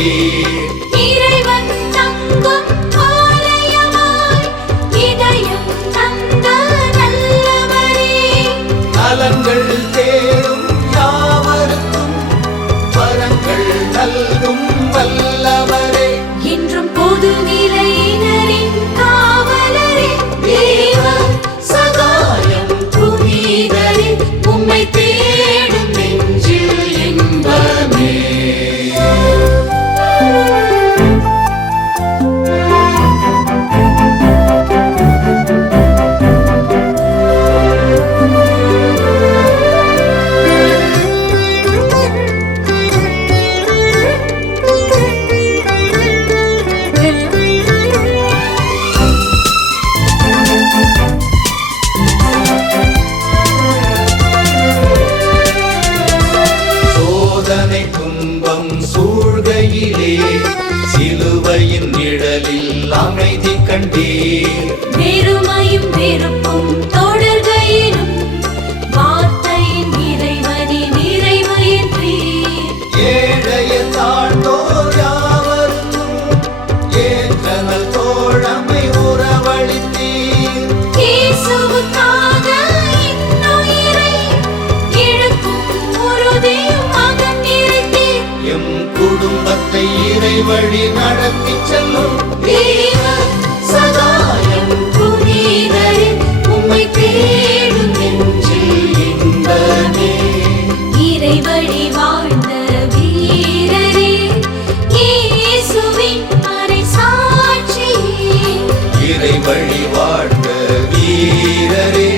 கண்டீர். இறைவன் தங்கும் ஆலயமாய் இதயம் தந்த நல்லவரே, நலங்கள் தேடும் யாவருக்கும் வரங்கள் நல்கும் வல்லவரே, என்றும் பொது நிலையினரின் காவலரே, தேவ சகாயம் புனிதரே, உம்மை தேடும் நெஞ்சில் இன்பமே. சோதனை துன்பம் சூழ்கையிலே சிலுவையின் நிழலில் அமைதி கண்டீர். வெறுமையும் வெறுப்பும் தொடர்கையிலும் வார்த்தையின் இறைவனின் நிறைவையன்றீர். ஏழைய தாழ்ந்தோர் யாவருக்கும் ஏற்றனல் தோழமை உறவளித்தீர். இயேசுவுக்காக இன்னுயிரை இழக்கும் உறுதியும் மகன் நிறைத்தீர். எம் குடும்பத்தை இறைவழி நடத்தி செல்லும் தேவ சகாயம் புனிதரே, உம்மை தேடும் நெஞ்சில் இன்பமே. இறைவழி வாழ்ந்த வீரரே, இயேசுவின் மறைசாட்சியே, இறைவழி வாழ்ந்த வீரரே,